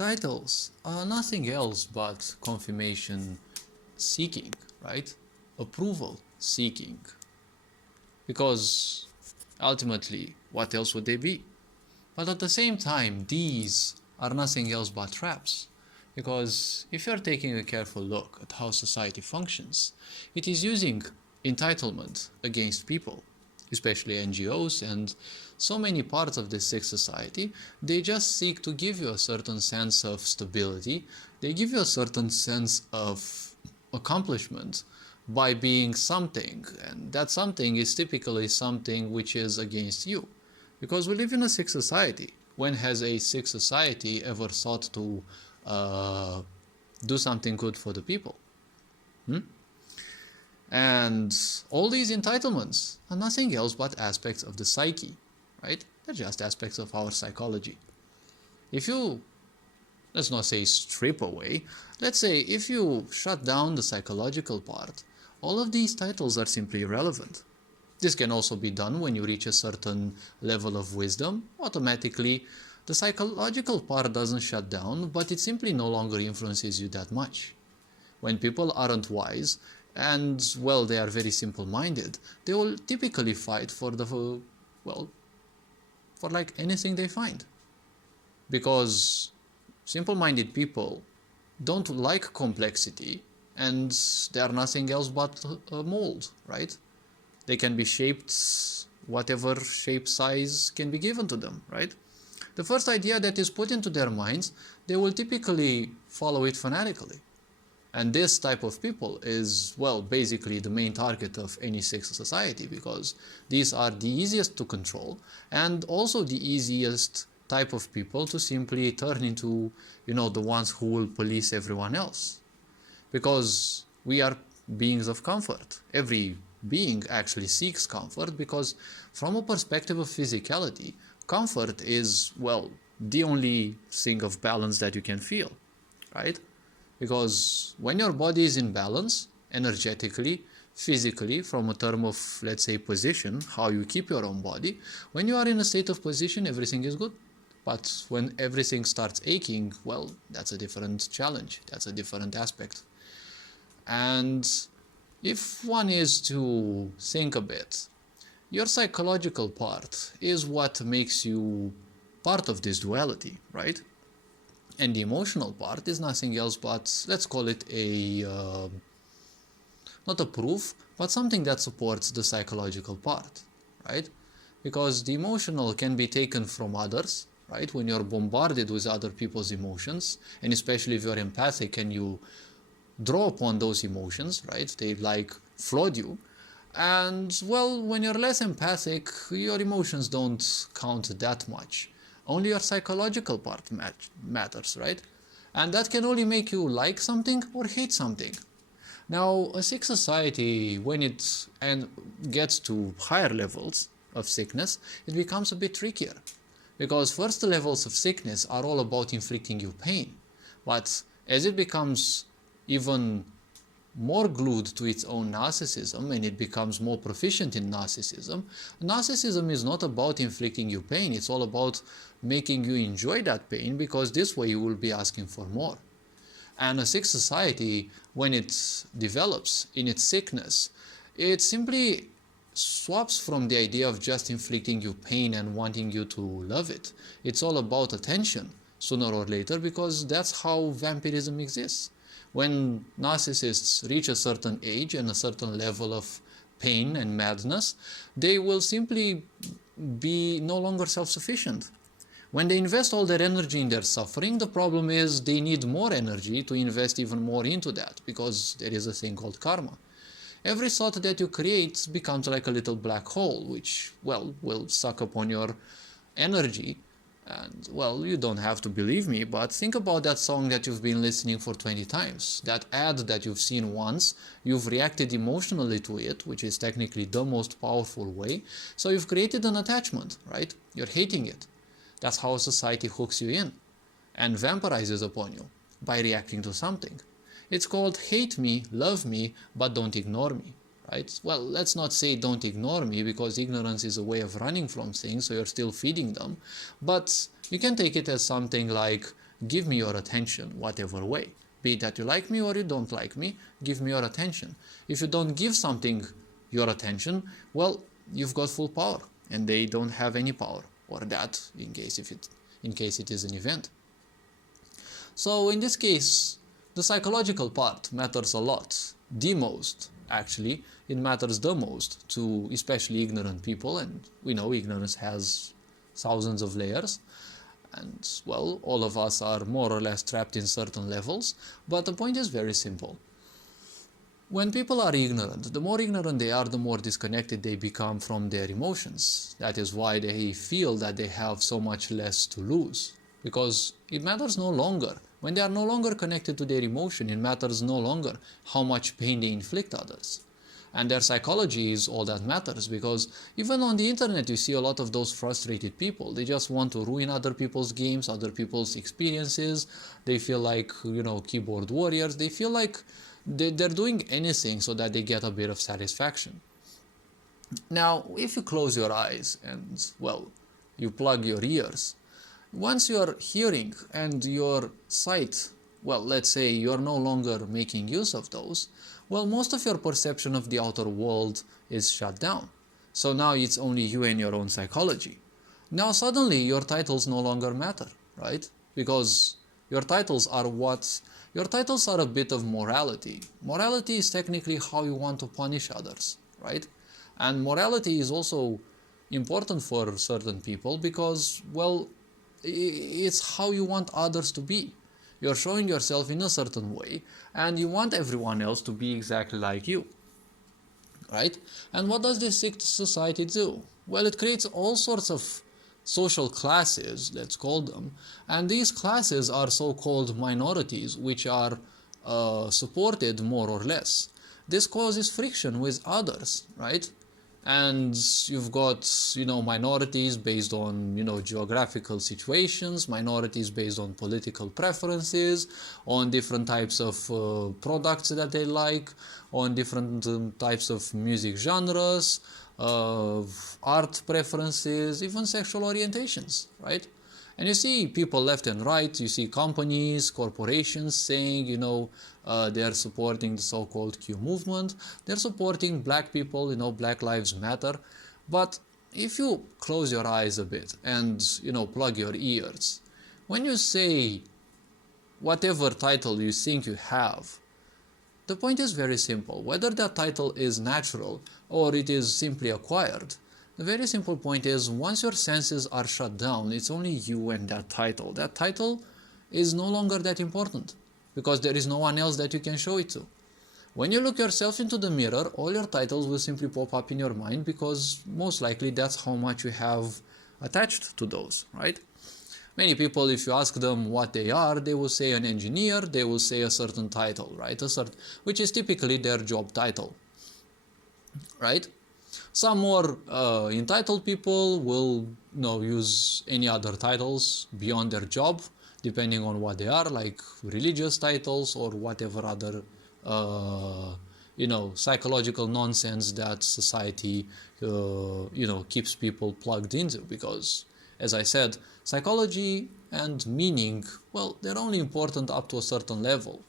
Titles are nothing else but confirmation seeking, right? Approval seeking. Because ultimately, what else would they be? But at the same time, these are nothing else but traps. Because if you're taking a careful look at how society functions, it is using entitlement against people, especially NGOs and so many parts of this sick society. They just seek to give you a certain sense of stability. They give you a certain sense of accomplishment by being something, and that something is typically something which is against you. Because we live in a sick society. When has a sick society ever thought to do something good for the people? And all these entitlements are nothing else but aspects of the psyche, right? They're just aspects of our psychology. If you, let's not say strip away, let's say if you shut down the psychological part, all of these titles are simply irrelevant. This can also be done when you reach a certain level of wisdom. Automatically, the psychological part doesn't shut down, but it simply no longer influences you that much. When people aren't wise, and, well, they are very simple-minded, they will typically fight for for like anything they find. Because simple-minded people don't like complexity, and they are nothing else but a mold, right? They can be shaped whatever shape, size can be given to them, right? The first idea that is put into their minds, they will typically follow it fanatically. And this type of people is, well, basically the main target of any sick society, because these are the easiest to control and also the easiest type of people to simply turn into, the ones who will police everyone else. Because we are beings of comfort. Every being actually seeks comfort, because from a perspective of physicality, comfort is, well, the only thing of balance that you can feel, right? Because when your body is in balance, energetically, physically, from a term of, let's say, position, how you keep your own body, when you are in a state of position, everything is good. But when everything starts aching, well, that's a different challenge. That's a different aspect. And if one is to think a bit, your psychological part is what makes you part of this duality, right? And the emotional part is nothing else but, let's call it not a proof, but something that supports the psychological part, right? Because the emotional can be taken from others, right? When you're bombarded with other people's emotions, and especially if you're empathic and you draw upon those emotions, right? They flood you. And, well, when you're less empathic, your emotions don't count that much. Only your psychological part matters, right? And that can only make you like something or hate something. Now, a sick society, when it gets to higher levels of sickness, it becomes a bit trickier. Because first levels of sickness are all about inflicting you pain. But as it becomes even more glued to its own narcissism, and it becomes more proficient in narcissism, narcissism is not about inflicting you pain, it's all about making you enjoy that pain, because this way you will be asking for more. And a sick society, when it develops in its sickness, it simply swaps from the idea of just inflicting you pain and wanting you to love it. It's all about attention, sooner or later, because that's how vampirism exists. When narcissists reach a certain age and a certain level of pain and madness, they will simply be no longer self-sufficient. When they invest all their energy in their suffering, the problem is they need more energy to invest even more into that, because there is a thing called karma. Every thought that you create becomes like a little black hole, which, well, will suck upon your energy. And, well, you don't have to believe me, but think about that song that you've been listening for 20 times. That ad that you've seen once, you've reacted emotionally to it, which is technically the most powerful way. So you've created an attachment, right? You're hating it. That's how society hooks you in and vampirizes upon you, by reacting to something. It's called hate me, love me, but don't ignore me. Right? Well, let's not say don't ignore me, because ignorance is a way of running from things, so you're still feeding them. But you can take it as something like, give me your attention, whatever way. Be it that you like me or you don't like me, give me your attention. If you don't give something your attention, well, you've got full power, and they don't have any power, or that in case it is an event. So in this case, the psychological part matters a lot, the most actually. It matters the most to especially ignorant people, and we know ignorance has thousands of layers, and well, all of us are more or less trapped in certain levels. But the point is very simple. When people are ignorant, the more ignorant they are, the more disconnected they become from their emotions. That is why they feel that they have so much less to lose, because it matters no longer. When they are no longer connected to their emotion, it matters no longer how much pain they inflict others. And their psychology is all that matters, because even on the internet you see a lot of those frustrated people. They just want to ruin other people's games, other people's experiences. They feel like, keyboard warriors. They feel like they're doing anything so that they get a bit of satisfaction. Now, if you close your eyes and, well, you plug your ears, once you're hearing and your sight, well, let's say you're no longer making use of those, well, most of your perception of the outer world is shut down. So now it's only you and your own psychology. Now suddenly your titles no longer matter, right? Because your titles are a bit of morality. Morality is technically how you want to punish others, right? And morality is also important for certain people because, well, it's how you want others to be. You're showing yourself in a certain way, and you want everyone else to be exactly like you, right? And what does this sick society do? Well, it creates all sorts of social classes, let's call them, and these classes are so-called minorities, which are supported more or less. This causes friction with others, right? And you've got, minorities based on, geographical situations, minorities based on political preferences, on different types of products that they like, on different types of music genres, art preferences, even sexual orientations, right? And you see people left and right, you see companies, corporations saying, they're supporting the so-called Q movement, they're supporting black people, Black Lives Matter. But if you close your eyes a bit and, plug your ears, when you say whatever title you think you have, the point is very simple. Whether that title is natural or it is simply acquired, the very simple point is, once your senses are shut down, it's only you and that title. That title is no longer that important because there is no one else that you can show it to. When you look yourself into the mirror, all your titles will simply pop up in your mind because most likely that's how much you have attached to those, right? Many people, if you ask them what they are, they will say an engineer, they will say a certain title, right? Which is typically their job title, right? Some more entitled people will use any other titles beyond their job, depending on what they are, like religious titles or whatever other psychological nonsense that society keeps people plugged into. Because, as I said, psychology and meaning, well, they're only important up to a certain level.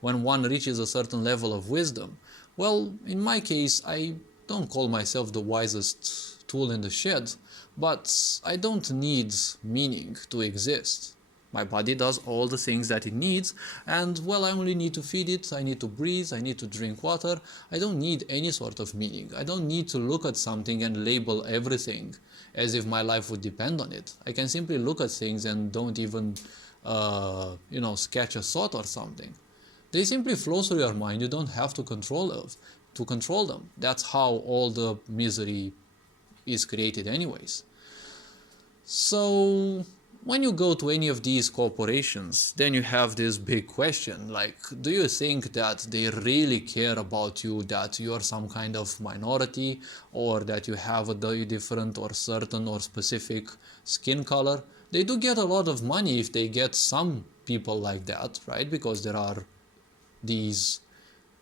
When one reaches a certain level of wisdom, well, in my case, I don't call myself the wisest tool in the shed, but I don't need meaning to exist. My body does all the things that it needs, and well, I only need to feed it, I need to breathe, I need to drink water. I don't need any sort of meaning. I don't need to look at something and label everything as if my life would depend on it. I can simply look at things and don't even, sketch a thought or something. They simply flow through your mind. You don't have to control them. That's how all the misery is created anyways. So when you go to any of these corporations, then you have this big question, like, do you think that they really care about you, that you're some kind of minority, or that you have a different or certain or specific skin color? They do get a lot of money if they get some people like that, right? Because there are these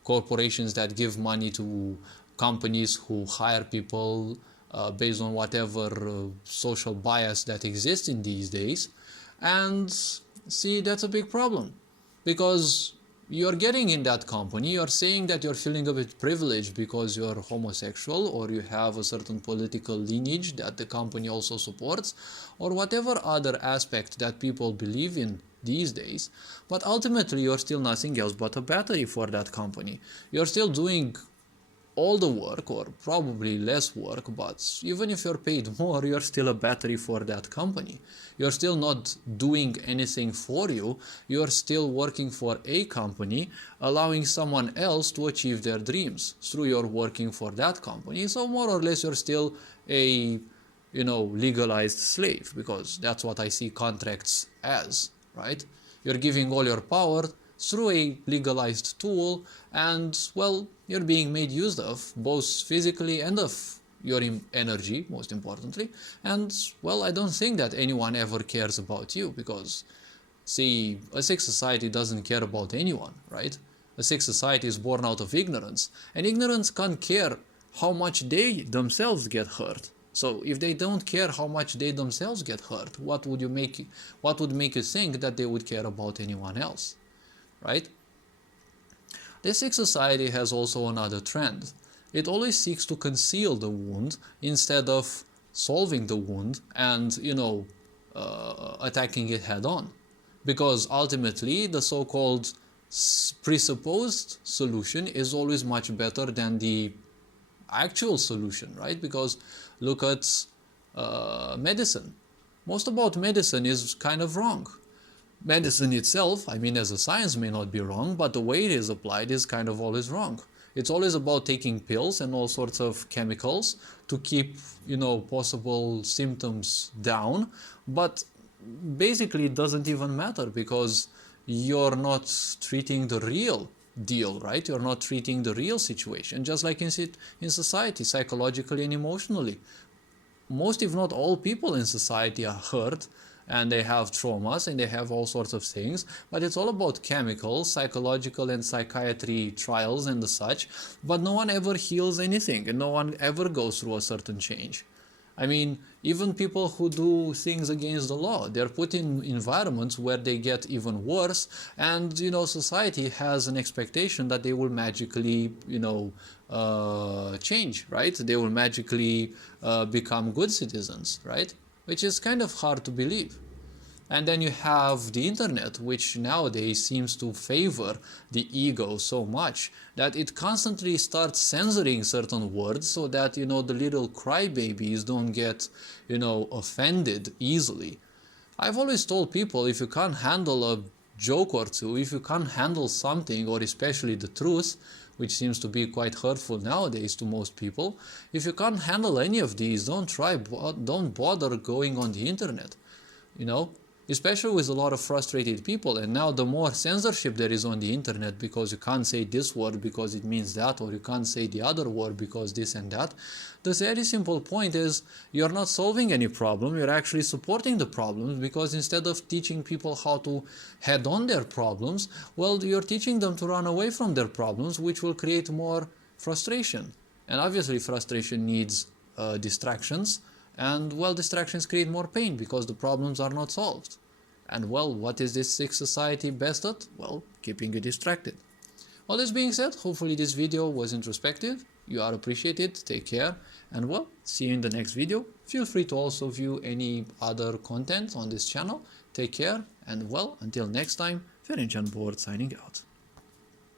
corporations that give money to companies who hire people based on whatever social bias that exists in these days. And See, that's a big problem, because you're getting in that company, you're saying that you're feeling a bit privileged because you're homosexual, or you have a certain political lineage that the company also supports, or whatever other aspect that people believe in these days. But ultimately, you're still nothing else but a battery for that company. You're still doing all the work, or probably less work, but even if you're paid more, you're still a battery for that company. You're still not doing anything for you. You're still working for a company, allowing someone else to achieve their dreams through your working for that company. So more or less, you're still a, legalized slave, because that's what I see contracts as, right? You're giving all your power through a legalized tool, and well, you're being made use of, both physically and of your energy, most importantly. And well, I don't think that anyone ever cares about you, because see, a sick society doesn't care about anyone, right? A sick society is born out of ignorance, and ignorance can't care how much they themselves get hurt. So if they don't care how much they themselves get hurt, what would make you think that they would care about anyone else? Right? The sick society has also another trend. It always seeks to conceal the wound instead of solving the wound and, attacking it head on. Because ultimately, the so-called presupposed solution is always much better than the actual solution, right? Because look at medicine. Most about medicine is kind of wrong. Medicine itself, as a science, may not be wrong, but the way it is applied is kind of always wrong. It's always about taking pills and all sorts of chemicals to keep, possible symptoms down, but basically it doesn't even matter, because you're not treating the real deal, right? You're not treating the real situation, just like in society, psychologically and emotionally. Most, if not all, people in society are hurt, and they have traumas, and they have all sorts of things, but it's all about chemicals, psychological and psychiatry trials and the such, but no one ever heals anything, and no one ever goes through a certain change. Even people who do things against the law, they're put in environments where they get even worse, and, society has an expectation that they will magically, change, right? They will magically become good citizens, right? Which is kind of hard to believe. And then you have the internet, which nowadays seems to favor the ego so much that it constantly starts censoring certain words so that, the little crybabies don't get, offended easily. I've always told people, if you can't handle a joke or two, if you can't handle something, or especially the truth, which seems to be quite hurtful nowadays to most people, if you can't handle any of these, don't bother going on the internet, especially with a lot of frustrated people. And now the more censorship there is on the internet, because you can't say this word because it means that, or you can't say the other word because this and that, the very simple point is you're not solving any problem, you're actually supporting the problems, because instead of teaching people how to head on their problems, well, you're teaching them to run away from their problems, which will create more frustration. And obviously frustration needs distractions, and well, distractions create more pain because the problems are not solved. And well, what is this sick society best at? Well, keeping you distracted. All this being said, hopefully this video was introspective. You are appreciated. Take care. And well, see you in the next video. Feel free to also view any other content on this channel. Take care. And well, until next time, Ferenc on board signing out.